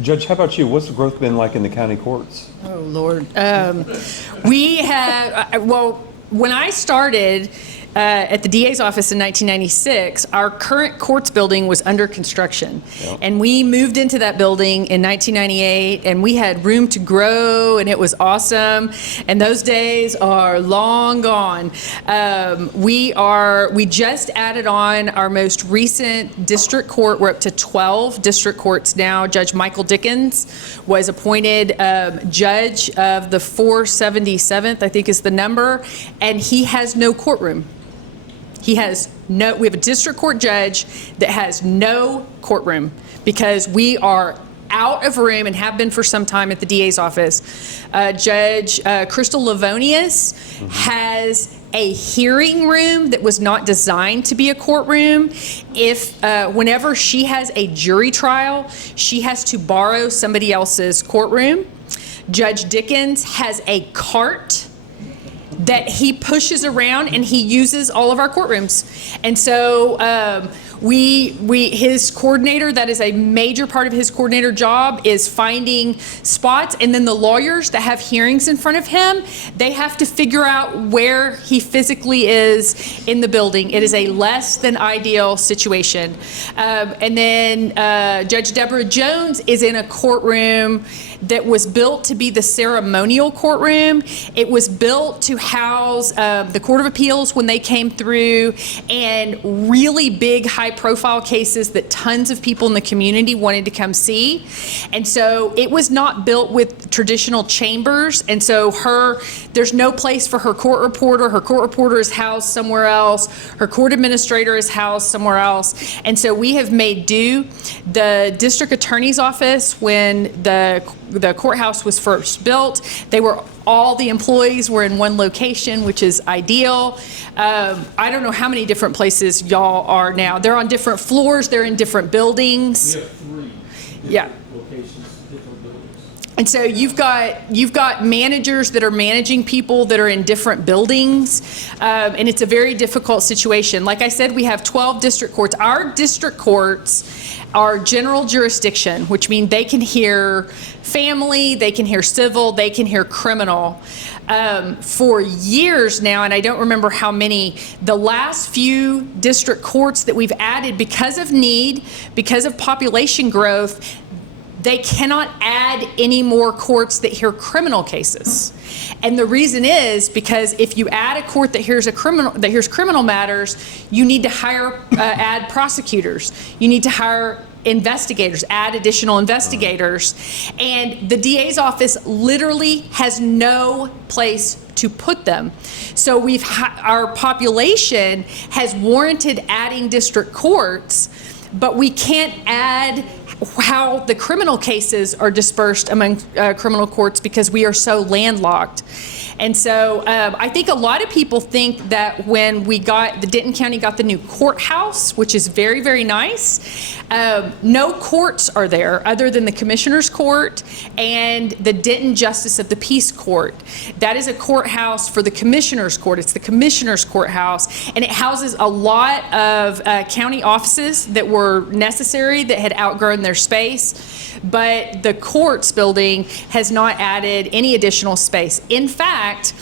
Judge, how about you? What's the growth been like in the county courts? Oh, Lord. We have, well, when I started, at the DA's office in 1996, our current courts building was under construction. Yep. And we moved into that building in 1998, and we had room to grow, and it was awesome. And those days are long gone. We just added on our most recent district court. We're up to 12 district courts now. Judge Michael Dickens was appointed judge of the 477th, I think is the number, and he has no courtroom. We have a district court judge that has no courtroom because we are out of room and have been for some time at the DA's office. Judge Crystal Livonius has a hearing room that was not designed to be a courtroom. Whenever she has a jury trial, she has to borrow somebody else's courtroom. Judge Dickens has a cart that he pushes around, and he uses all of our courtrooms. And so his coordinator, that is a major part of his coordinator job, is finding spots, and then the lawyers that have hearings in front of him, they have to figure out where he physically is in the building. It is a less than ideal situation. And then Judge Deborah Jones is in a courtroom that was built to be the ceremonial courtroom. It was built to house the Court of Appeals when they came through, and really big high-profile cases that tons of people in the community wanted to come see. And so it was not built with traditional chambers, and so there's no place for her court reporter. Her court reporter is housed somewhere else. Her court administrator is housed somewhere else. And so we have made do. The district attorney's office, when the courthouse was first built, all the employees were in one location, which is ideal. I don't know how many different places y'all are now. They're on different floors. They're in different buildings. We have 3 Yeah. locations, different buildings. And so you've got managers that are managing people that are in different buildings, and it's a very difficult situation. Like I said, we have 12 district courts. Our district courts are general jurisdiction, which means they can hear family, they can hear civil, they can hear criminal. For years now, and I don't remember how many, the last few district courts that we've added because of need, because of population growth, they cannot add any more courts that hear criminal cases. And the reason is because if you add a court that hears criminal matters, you need to add prosecutors. You need to hire investigators, add additional investigators. And the DA's office literally has no place to put them. So our population has warranted adding district courts, but we can't add how the criminal cases are dispersed among criminal courts because we are so landlocked. And so I think a lot of people think that when the Denton County got the new courthouse, which is very, very nice, no courts are there other than the Commissioner's Court and the Denton Justice of the Peace Court. That is a courthouse for the Commissioner's Court. It's the Commissioner's Courthouse, and it houses a lot of county offices that were necessary that had outgrown their space. But the courts building has not added any additional space. In fact,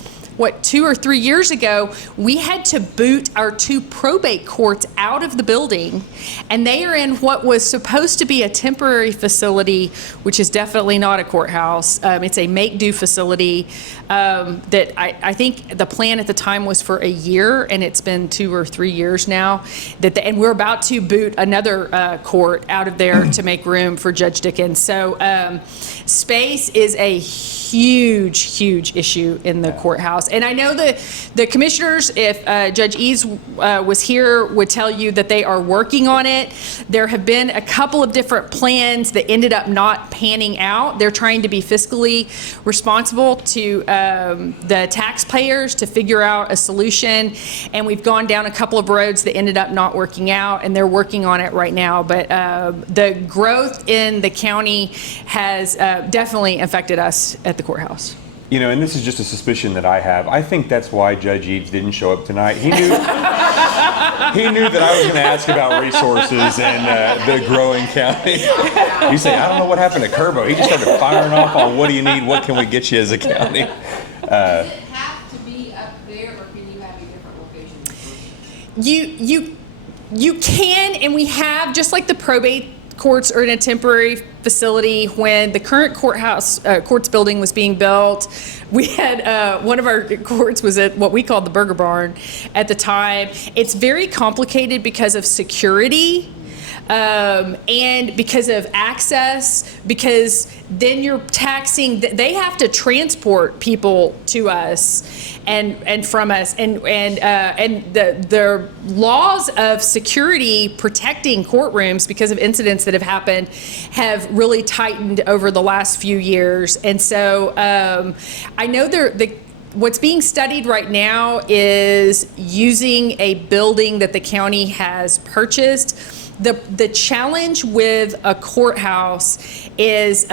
2 or 3 years ago, we had to boot our 2 probate courts out of the building, and they are in what was supposed to be a temporary facility, which is definitely not a courthouse. It's a make-do facility that I think the plan at the time was for a year, and it's been 2 or 3 years now. And we're about to boot another court out of there to make room for Judge Dickens. So space is a huge, huge issue in the courthouse. And I know the commissioners, if Judge Eves was here, would tell you that they are working on it. There have been a couple of different plans that ended up not panning out. They're trying to be fiscally responsible to the taxpayers to figure out a solution. And we've gone down a couple of roads that ended up not working out, and they're working on it right now. But the growth in the county has definitely affected us at the courthouse. You know, and this is just a suspicion that I have. I think that's why Judge Eves didn't show up tonight. He knew that I was going to ask about resources and the growing county. You say, I don't know what happened to Kerbow. He just started firing off on what do you need, what can we get you as a county. Does it have to be up there, or can you have a different location? you can, and we have, just like the probate courts are in a temporary facility. When the current courts building was being built, we had one of our courts was at what we called the Burger Barn at the time. It's very complicated because of security. And because of access, because then you're taxing, they have to transport people to us and from us, and the laws of security protecting courtrooms because of incidents that have happened have really tightened over the last few years. And so I know what's being studied right now is using a building that the county has purchased. The challenge with a courthouse is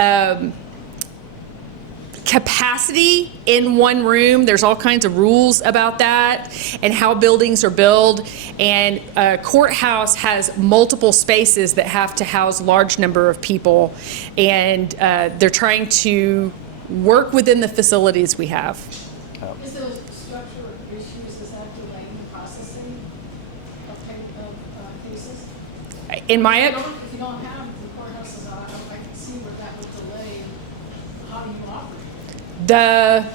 capacity in one room. There's all kinds of rules about that and how buildings are built. And a courthouse has multiple spaces that have to house large number of people. And they're trying to work within the facilities we have. Is there structural issues, is that delaying the processing of cases? In my If you don't have the courthouses, I can see where that would delay. How do you operate? The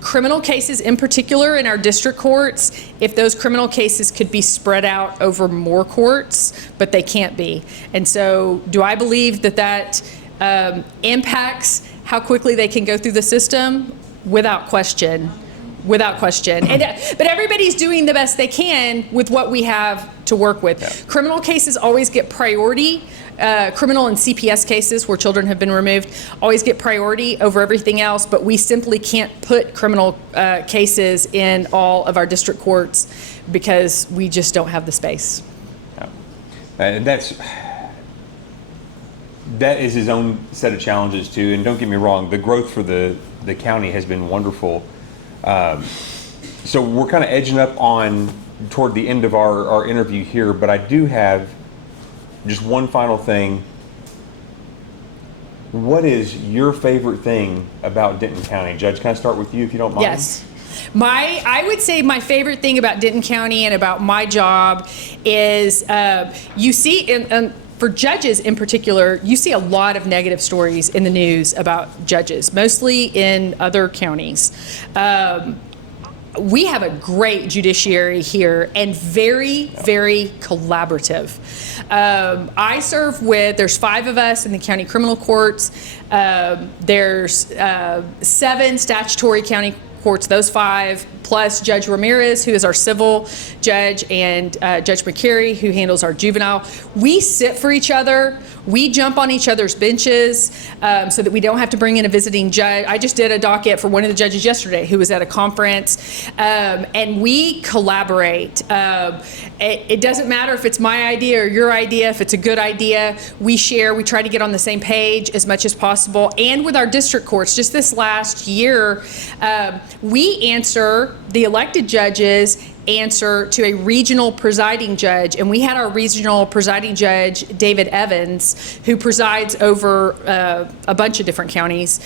criminal cases in particular in our district courts, if those criminal cases could be spread out over more courts, but they can't be. And so do I believe that impacts how quickly they can go through the system? Without question. Without question. But everybody's doing the best they can with what we have to work with. Yeah. Criminal cases always get priority. Criminal and CPS cases where children have been removed always get priority over everything else, but we simply can't put criminal cases in all of our district courts because we just don't have the space. Yeah. And that is his own set of challenges too. And don't get me wrong, the growth for the county has been wonderful. So we're kind of edging up toward the end of our interview here, but I do have just one final thing. What is your favorite thing about Denton County? Judge, can I start with you if you don't mind? Yes. I would say my favorite thing about Denton County and about my job is you see, for judges in particular, you see a lot of negative stories in the news about judges, mostly in other counties. We have a great judiciary here and very, very collaborative. I serve there's 5 of us in the county criminal courts. There's 7 statutory county courts, those 5, plus Judge Ramirez, who is our civil judge, and Judge McCary, who handles our juvenile. We sit for each other. We jump on each other's benches so that we don't have to bring in a visiting judge. I just did a docket for one of the judges yesterday who was at a conference, and we collaborate. It doesn't matter if it's my idea or your idea. If it's a good idea, we share. We try to get on the same page as much as possible. And with our district courts, just this last year, the elected judges answer to a regional presiding judge, and we had our regional presiding judge, David Evans, who presides over a bunch of different counties,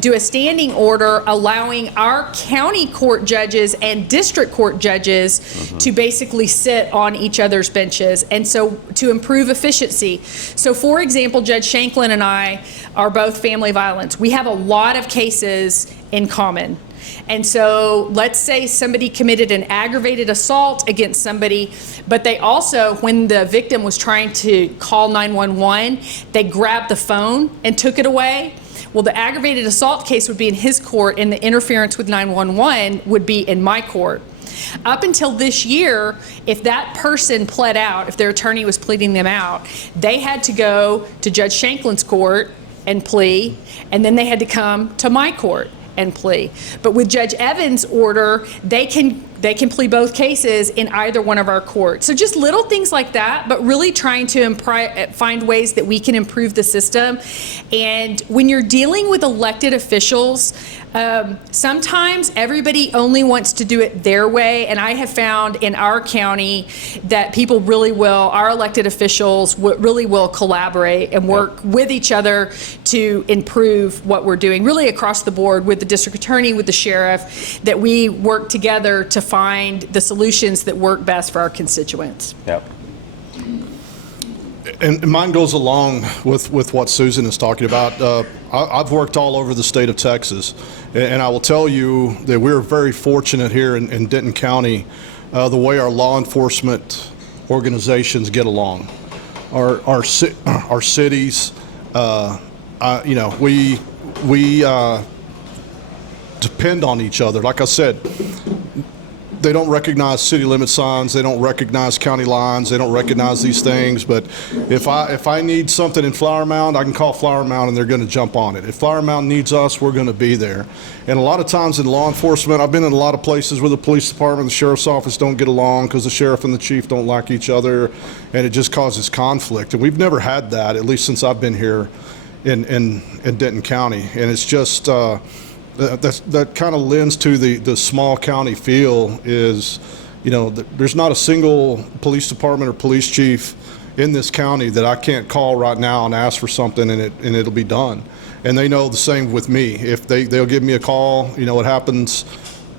do a standing order allowing our county court judges and district court judges to basically sit on each other's benches, and so to improve efficiency. So for example, Judge Shanklin and I are both family violence. We have a lot of cases in common. And so let's say somebody committed an aggravated assault against somebody, but they also, when the victim was trying to call 911, they grabbed the phone and took it away. Well, the aggravated assault case would be in his court, and the interference with 911 would be in my court. Up until this year, if that person pled out, if their attorney was pleading them out, they had to go to Judge Shanklin's court and plea, and then they had to come to my court and plea. But with Judge Evans' order, they can plead both cases in either one of our courts. So just little things like that, but really trying to find ways that we can improve the system. And when you're dealing with elected officials, sometimes everybody only wants to do it their way, and I have found in our county that people really will, our elected officials really will collaborate and work with each other to improve what we're doing, really across the board with the district attorney, with the sheriff, that we work together to find the solutions that work best for our constituents. Yep. And mine goes along with what Susan is talking about. I've worked all over the state of Texas, and I will tell you that we're very fortunate here in Denton County, the way our law enforcement organizations get along. Our cities, we depend on each other. Like I said, they don't recognize city limit signs, they don't recognize county lines, they don't recognize these things, but if I need something in Flower Mound, I can call Flower Mound and they're going to jump on it. If Flower Mound needs us, we're going to be there. And a lot of times in law enforcement, I've been in a lot of places where the police department and the sheriff's office don't get along because the sheriff and the chief don't like each other, and it just causes conflict. And we've never had that, at least since I've been here in Denton County. And it's just that kind of lends to the small county feel. Is, there's not a single police department or police chief in this county that I can't call right now and ask for something and it'll be done. And they know the same with me. If they'll give me a call, it happens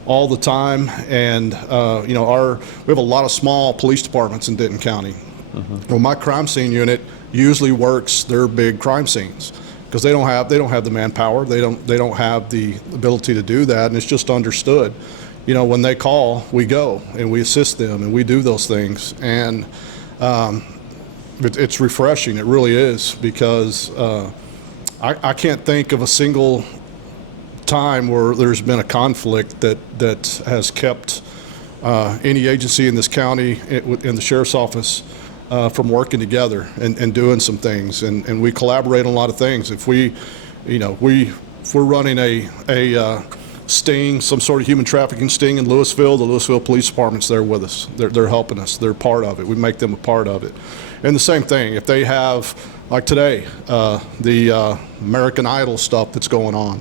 all the time. And we have a lot of small police departments in Denton County. Mm-hmm. Well, my crime scene unit usually works their big crime scenes, because they don't have the manpower, they don't have the ability to do that, and it's just understood. When they call, we go and we assist them and we do those things, and it's refreshing. It really is, because I can't think of a single time where there's been a conflict that has kept any agency in this county, in the sheriff's office, from working together and doing some things, and we collaborate on a lot of things. If we're running a sting, some sort of human trafficking sting in Louisville, the Louisville Police Department's there with us. They're helping us. They're part of it. We make them a part of it. And the same thing, if they have, like today, the American Idol stuff that's going on,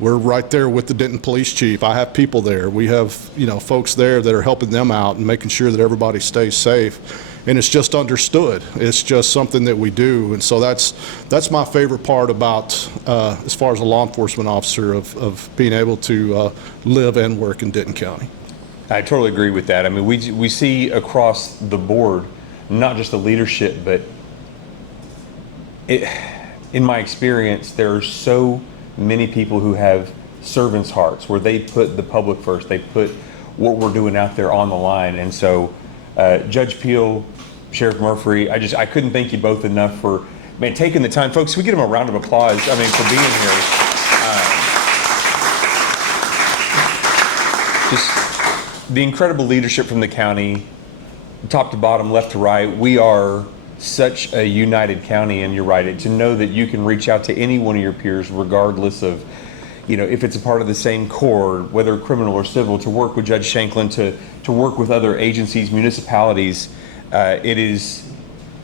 we're right there with the Denton Police Chief. I have people there. We have folks there that are helping them out and making sure that everybody stays safe. And it's just understood. It's just something that we do. And so that's my favorite part about, as far as a law enforcement officer, of being able to live and work in Denton County. I totally agree with that. I mean, we see across the board, not just the leadership, but in my experience, there are so many people who have servants' hearts, where they put the public first. They put what we're doing out there on the line. And so Judge Piel, Sheriff Murphree, I couldn't thank you both enough for taking the time. Folks, we give them a round of applause, for being here. Just the incredible leadership from the county, top to bottom, left to right. We are such a united county, and you're right, to know that you can reach out to any one of your peers, regardless of, if it's a part of the same corps, whether criminal or civil, to work with Judge Shanklin, to work with other agencies, municipalities. It is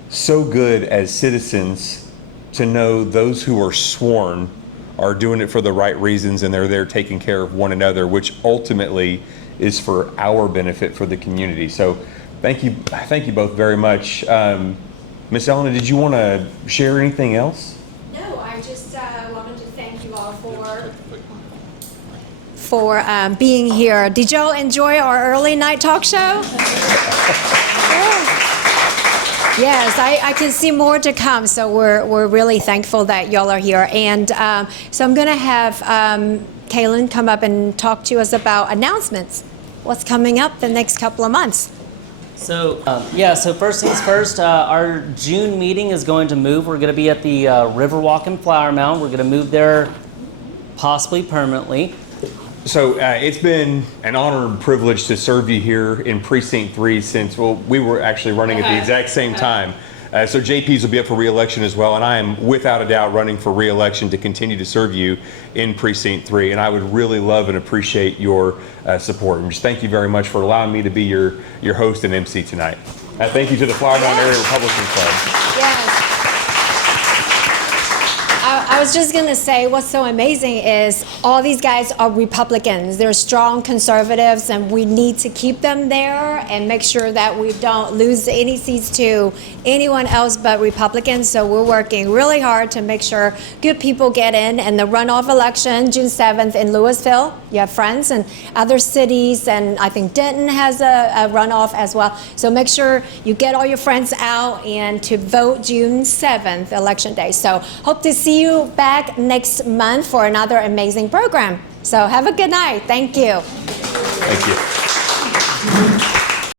so good as citizens to know those who are sworn are doing it for the right reasons, and they're there taking care of one another, which ultimately is for our benefit for the community. So thank you both very much. Miss Elena, did you want to share anything else? No, I just wanted to thank you all for being here. Did y'all enjoy our early night talk show? Yes, I can see more to come, so we're really thankful that y'all are here. And so I'm going to have Kaylin come up and talk to us about announcements. What's coming up the next couple of months? So so first things first, our June meeting is going to move. We're going to be at the Riverwalk in Flower Mound. We're going to move there possibly permanently. So it's been an honor and privilege to serve you here in Precinct 3 since, we were actually running at the exact same time. So JP's will be up for re-election as well, and I am without a doubt running for re-election to continue to serve you in Precinct 3, and I would really love and appreciate your support. And just thank you very much for allowing me to be your host and MC tonight. Thank you to the Flower Mound Area Republican Club. Yes. I was just going to say what's so amazing is all these guys are Republicans. They're strong conservatives, and we need to keep them there and make sure that we don't lose any seats to anyone else but Republicans. So we're working really hard to make sure good people get in. And the runoff election, June 7th in Louisville, you have friends and other cities, and I think Denton has a runoff as well. So make sure you get all your friends out and to vote June 7th, Election Day. So hope to see you back next month for another amazing program. So have a good night. Thank you. Thank you.